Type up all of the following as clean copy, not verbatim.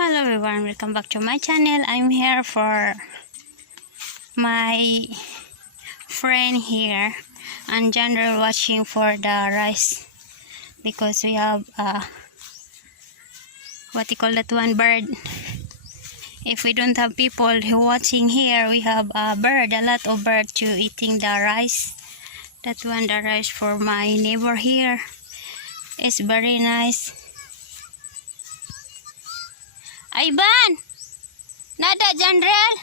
Hello everyone, welcome back to my channel. I'm here for my friend here and Jhonryl watching for the rice because we have what you call that one, bird. If we don't have people who watching here, we have a bird, a lot of bird to eating the rice. That one, the rice for my neighbor here. It's very nice. Ivan! Nada, Jhonryl?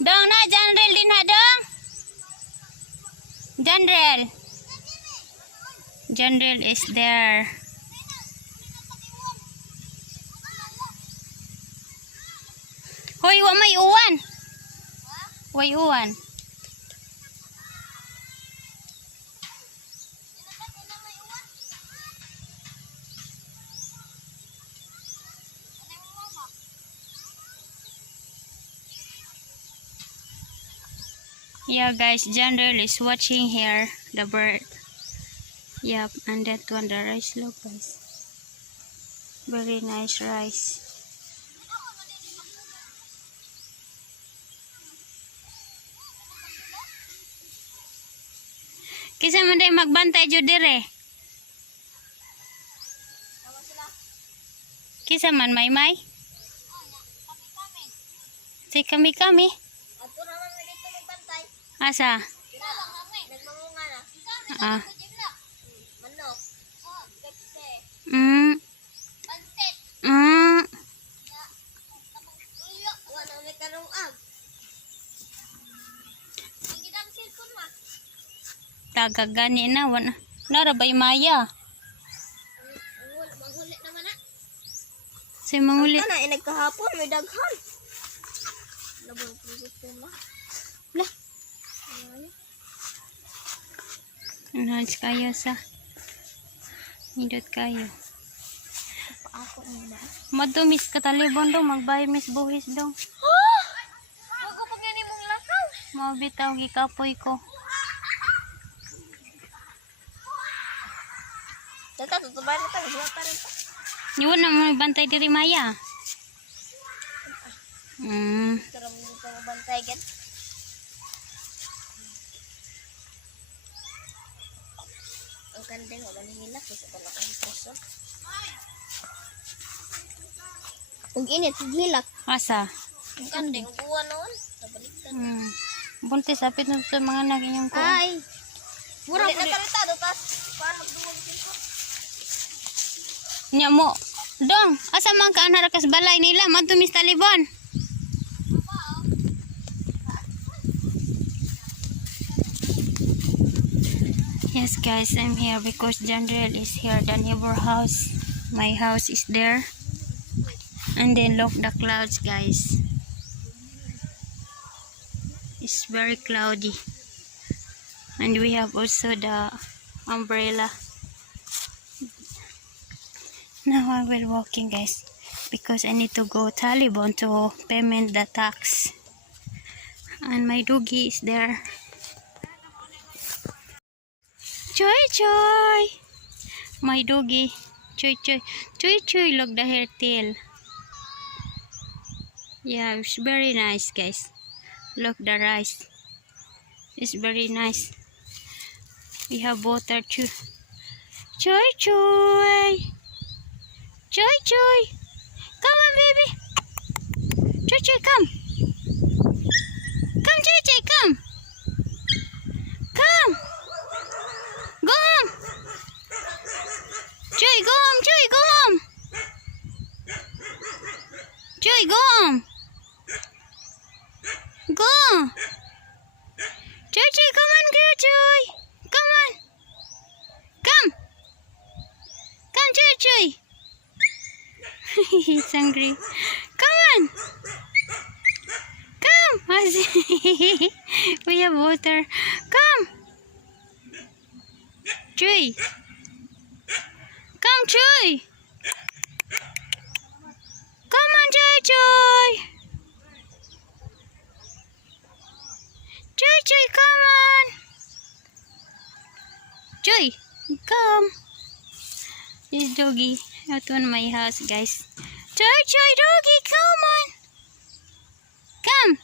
Dong na, Jhonryl din na, dong? Jhonryl. Jhonryl is there. Hoy, wa may uwan. Way uwan. Yeah guys, Jhonryl is watching here the bird. Yep, and that one the rice, look guys. Very nice rice. Kisa man day magbantay jud dire. Kisa man may. Si kami. Asa? Ah. Tagagani na wana. Narabay maya. Manghuli naman na. Si manghuli. Ana nagkahapon may daghan. Labang gusto mo. Lah. Nice kayo sa. Hindot kayo. Ako na. Madumis ka talibon dong, magbahay mis buhis dong. Ako pag yan imong lakaw. Mabitaw gikapoy ko. Teka, tutubay na tayo. Wala pa rin pa. Yun na mo bantay diri maya. Tara mo dito mabantay gan. Ang kandeng wala ni hilak. Isa pa lang ang puso. Ang init, hilak. Asa? Ang kandeng, buwa noon. Nabaliktad. Buntis apit na sa mga naginyong ko. Ay. Mura na karitado. Tapos, paano magduwag dito? Nya mo. Dong, asa man ka ana kas balay nila, madumis talibon. Yes guys, I'm here because Jhonryl is here, the neighbor house. My house is there. And then look the clouds guys. It's very cloudy. And we have also the umbrella. Now I will walking guys because I need to go Taliban to payment the tax. And my doggy is there. Choy. My doggy. Choy. Look the hair tail. Yeah, it's very nice guys. Look the rice. It's very nice. We have water too. Choy. Come on, baby. Choy, come. Come, Choy, come. Come. Go home. Choy, go home. Choy, go home. Go. Choy, come on, girl, Choy. Come on. Come, Choy. He's hungry. Come on. Come. We have water. Come. Choy. Come, Choy. Come on, Choy. Choy, come on. Choy. Come. This doggy out on my house, guys. Joy, doggy, come on. Come.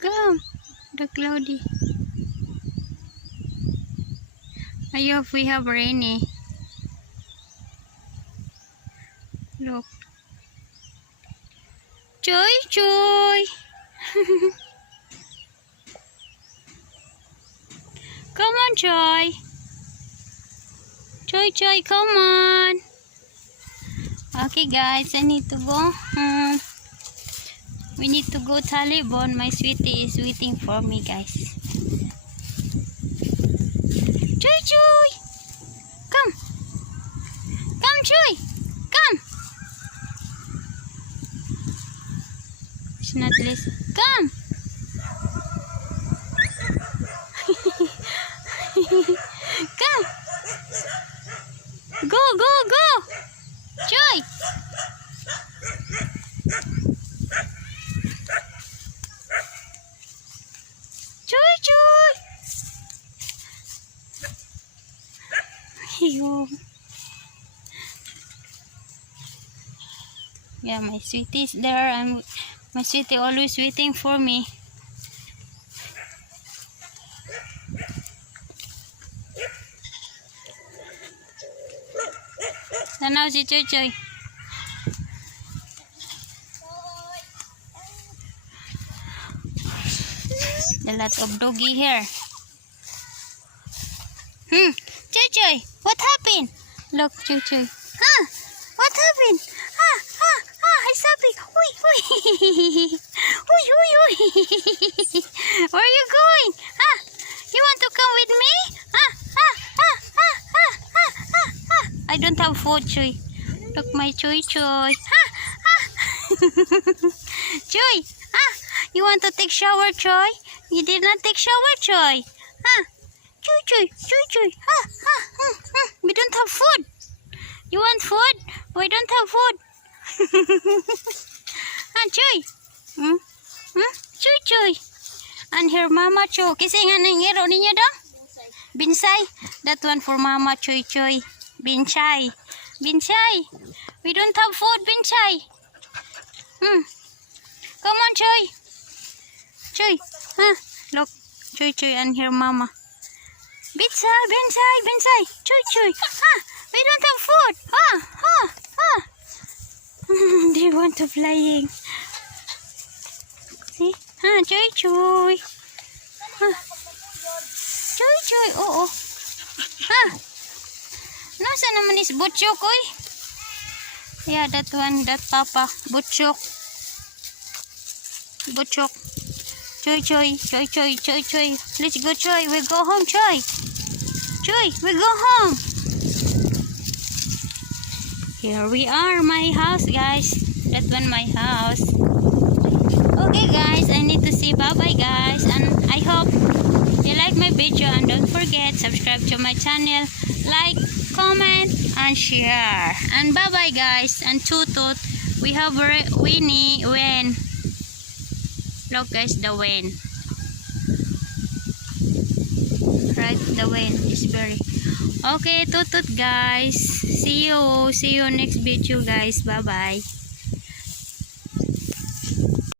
Come. The cloudy. I hope we have rainy. Look. Joy. Come on, Joy. Joy, come on. Okay, guys, I need to go home. We need to go Talibon. My sweetie is waiting for me, guys. Joy. Come. Come, Joy. Come. She's not listening. Come. Come. Go. Joy. Joy. Yo. Yeah, my sweetie is there, and my sweetie always waiting for me. Tanaw si Choy. A lot of doggy here. Choy, what happened? Look, Choy. What happened? It's happy. Uy. Where are you going? You want to come with me? I don't have food, Choy. Look, my Choy. Choy, you want to take shower, Choy? You did not take shower, Choy. Choy. We don't have food. You want food? We don't have food. Choy. Choy. And her mama, Choy. Kasi nga nang iro ninyo daw? Binsay. That one for mama, Choy. Binsay. We don't have food, Binsay. Come on, Choy. Look, Choy and her mama. Binsay. Choy. We don't have food. They want to flying. See? Choy. Choy. Oo. Nasa naman is butchok, oy? Yeah, that one, that papa. Butchok. Choy. Let's go, Choy. We go home, Choy. We go home. Here we are, my house, guys. That one, my house. Okay, guys, I need to say bye-bye, guys. And I hope you like my video. And don't forget, subscribe to my channel. Like, comment, and share. And bye-bye, guys. And tutut. We have Winnie, Wen. Look, guys, the Wen. Right, the Wen is very... Okay, tutut, guys. See you next video, guys. Bye-bye.